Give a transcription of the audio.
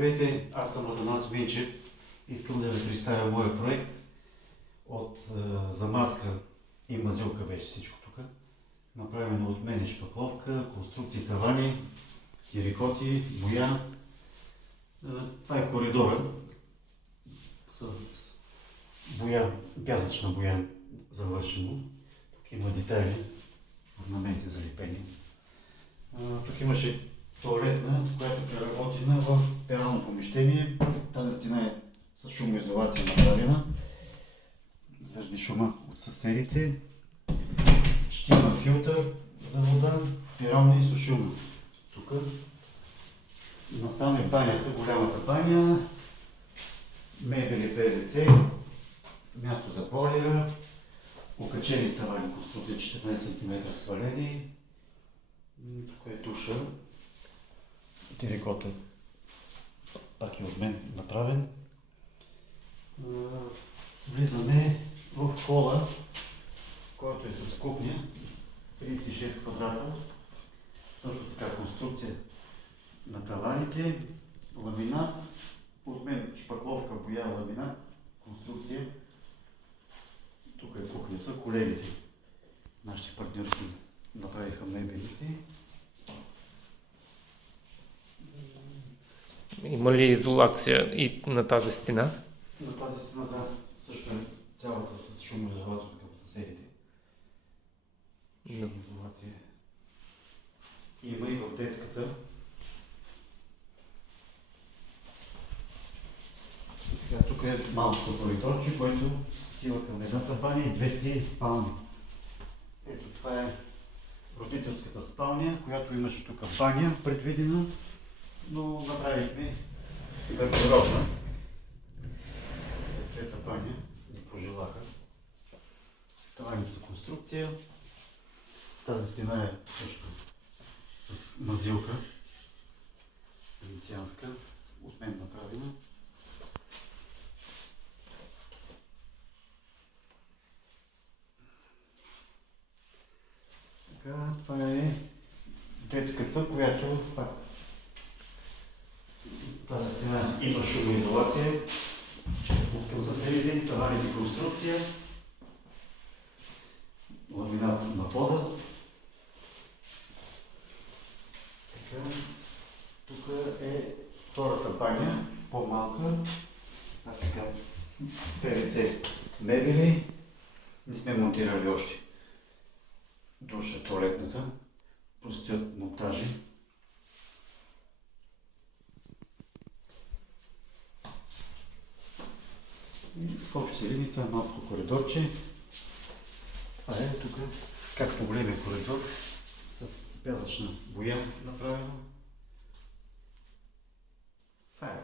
Здравейте, аз съм Атанас Минчев. Искам да ви представя моя проект. От замазка и мазилка беше всичко тук. Направено от мен шпакловка, конструкции, тавани, терикоти, боя. Това е коридора с боя, пясъчна боя завършено. Тук има детайли, орнаменти залепени. Тук имаше тоалетна, която е преработена в перално помещение. Тази стена е с шумоизолация направена заради шума от съседите. Ще има филтър за вода, перална и сушилна. Тук насам е банята, голямата баня, мебели ПВЦ, място за бойлера, окачени тавани, конструкция 14 см свалени. Тук е душа. Терикота пак е от мен направен. Влизаме в хола, който е с кухня, 36 квадрата. Също така конструкция на таваните, ламинат, от мен шпакловка, боя, ламинат, конструкция. Тук е кухнята, колегите, нашите партньори направиха мебелите. Има ли изолация и на тази стена? На тази стена, да, също е цялата с шумоизолация към съседите. Шумоизолация. Има и в детската. Тук е малко коридорче, който отива към едната баня и двете спални. Ето това е родителската спалня, която имаше тук баня предвидена, но направихме гардеробна. За трета баня ни пожелаха. Тавани са конструкция. Тази стена е също с мазилка, венецианска, от мен направена. Така, това е детската, която пак тази стена има шумоизолация, откъм съседите, таваните конструкция, ламинат на пода. Така, тук е втората баня, по-малка, така, ПВЦ мебели, не сме монтирали още. Душа, туалетната, предстоят монтажи. И в общи линии това е малкото коридорче. Това е тук, както големия коридор, с пясъчна боя направено. Това е.